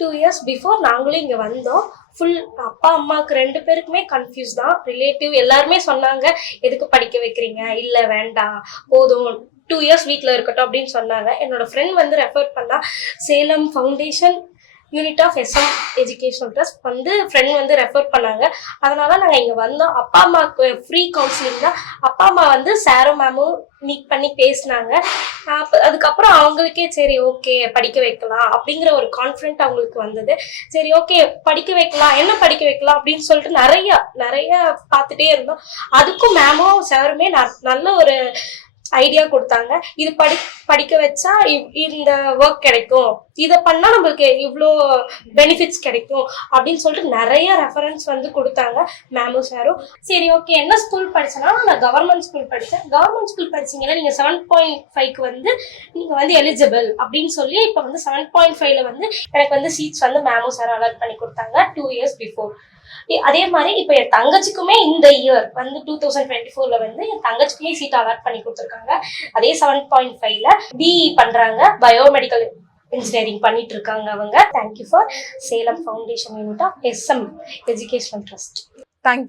2 years before நாங்களும் இங்கே வந்தோம். ஃபுல் அப்பா அம்மாவுக்கு 2 பேருக்குமே கன்ஃபியூஸ் தான். ரிலேட்டிவ் எல்லாருமே சொன்னாங்க, எதுக்கு படிக்க வைக்கிறீங்க, இல்லை வேண்டாம் போதும் 2 இயர்ஸ் வீட்டில் இருக்கட்டும் அப்படின்னு சொன்னாங்க. என்னோட ஃப்ரெண்ட் வந்து ரெஃபர் பண்ணா Salem foundation unit of SM educational trust வந்து ஃப்ரெண்ட் வந்து ரெஃபர் பண்ணாங்க. அதனால நாங்கள் இங்கே வந்தோம். அப்பா அம்மாவுக்கு ஃப்ரீ கவுன்சிலிங் தான். அப்பா அம்மா வந்து சாரும் மேமும் மீட் பண்ணி பேசினாங்க. அதுக்கப்புறம் அவங்களுக்கே சரி ஓகே படிக்க வைக்கலாம் அப்படிங்கிற ஒரு கான்ஃபிடென்ட் அவங்களுக்கு வந்தது. சரி ஓகே படிக்க வைக்கலாம், என்ன படிக்க வைக்கலாம் அப்படின்னு சொல்லிட்டு நிறைய பார்த்துட்டே இருந்தோம். அதுக்கும் மேமும் சாருமே நல்ல ஒரு ஐடியா கொடுத்தாங்க. இது படிக்க வச்சா இந்த ஒர்க் கிடைக்கும், இதை பண்ணா நம்மளுக்கு இவ்வளோ பெனிஃபிட்ஸ் கிடைக்கும் அப்படின்னு சொல்லிட்டு நிறைய ரெஃபரன்ஸ் வந்து கொடுத்தாங்க மேமும் சாரும். சரி ஓகே என்ன ஸ்கூல் படிச்சேன்னா நான் கவர்மெண்ட் ஸ்கூல் படித்தேன். கவர்மெண்ட் ஸ்கூல் படிச்சீங்கன்னா நீங்கள் 7.5க்கு வந்து நீங்கள் வந்து எலிஜிபிள் அப்படின்னு சொல்லி இப்போ வந்து 7.5ல வந்து எனக்கு வந்து சீட்ஸ் வந்து மேமும் சாரும் அலாட் பண்ணி கொடுத்தாங்க 2 இயர்ஸ் பிஃபோர். அதே மாதிரி இப்போ என் தங்கச்சிக்குமே இந்த இயர் வந்து 2024ல வந்து என் தங்கச்சிக்குமே சீட் அலாட் பண்ணி கொடுத்துருக்காங்க. அதே 7.5ல பிஇ பண்றாங்க, பயோமெடிக்கல் இன்ஜினியரிங் பண்ணிட்டு இருக்காங்க அவங்க. Thank you for Salem foundation unit of SM educational trust. Thank you.